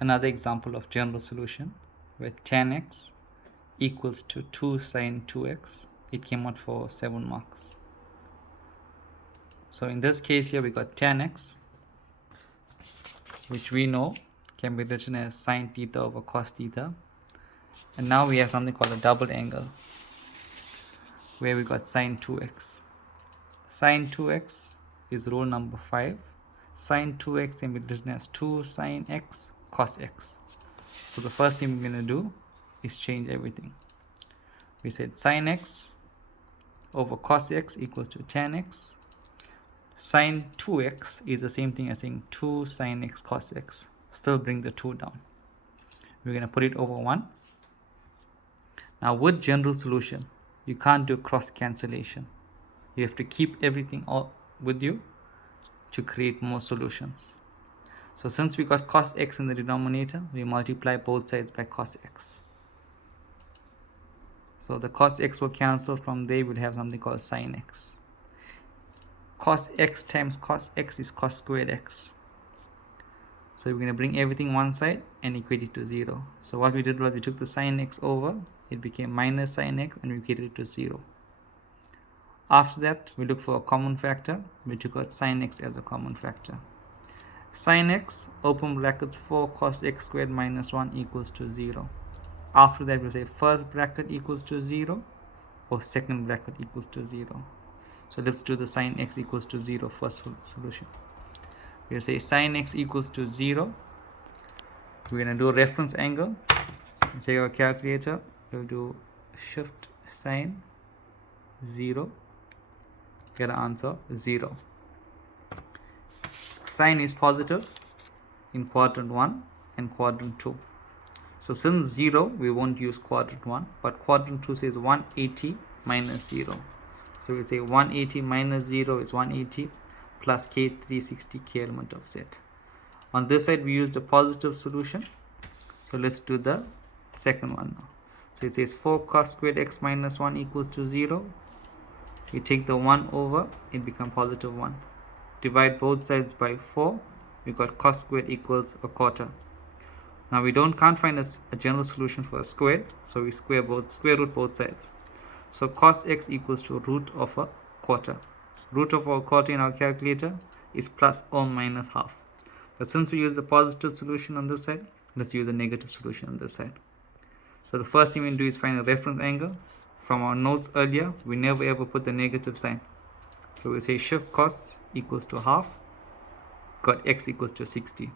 another example of general solution where tan x equals to 2 sine 2x. It came out for 7 marks. So in this case here we got tan x, which we know can be written as sine theta over cos theta. And now we have something called a double angle where we got sine 2x. Sine 2x is rule number 5. Sine 2x can be written as 2 sine x cos x. So the first thing we're going to do is change everything. We said sine x over cos x equals to tan x. Sine 2x is the same thing as saying 2 sine x cos x. Still bring the 2 down. We're going to put it over 1. Now with general solution, you can't do cross cancellation. You have to keep everything all with you to create more solutions. So since we got cos x in the denominator, we multiply both sides by cos x. So the cos x will cancel. From there we'll have something called sine x. Cos x times cos x is cos squared x. So we're going to bring everything one side and equate it to 0. So what we did was we took the sine x over, it became minus sine x, and we equated it to 0. After that, we look for a common factor. We took out sine x as a common factor. Sine x, open brackets, 4 cos x squared minus 1 equals to 0. After that, we'll say first bracket equals to 0 or second bracket equals to 0. So let's do the sine x equals to 0 first solution. We'll say sine x equals to 0. We're going to do a reference angle. We'll take our calculator. We'll do shift sine 0. Get an answer 0. Sine is positive in quadrant 1 and quadrant 2. So since 0, we won't use quadrant 1, but quadrant 2 says 180 minus 0. So we'll say 180 minus 0 is 180 plus k 360 k element of z. On this side we use the positive solution. So let's do the second one now. So it says 4 cos squared x minus 1 equals to 0. We take the 1 over, it becomes positive 1. Divide both sides by 4. We got cos squared equals a quarter. Now we can't find a general solution for a squared, so we square root both sides. So cos x equals to root of a quarter. Root of a quarter in our calculator is plus or minus half. But since we use the positive solution on this side, let's use the negative solution on this side. So the first thing we do is find a reference angle. From our notes earlier, we never ever put the negative sign. So we say shift cos equals to half, got x equals to 60.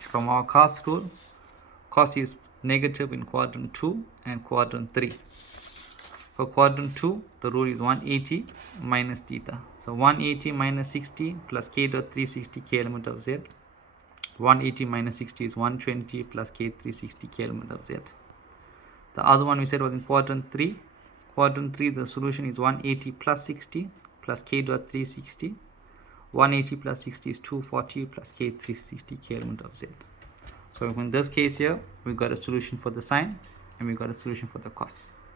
From our cos rule, cos is negative in quadrant 2 and quadrant 3. For quadrant 2, the rule is 180 minus theta. So 180 minus 60 plus k dot 360 k element of z. 180 minus 60 is 120 plus k 360 k element of z. The other one we said was in quadrant 3. Quadrant 3, the solution is 180 plus 60 plus k dot 360. 180 plus 60 is 240 plus k 360 k element of z. So in this case here, we got a solution for the sine and we got a solution for the cos.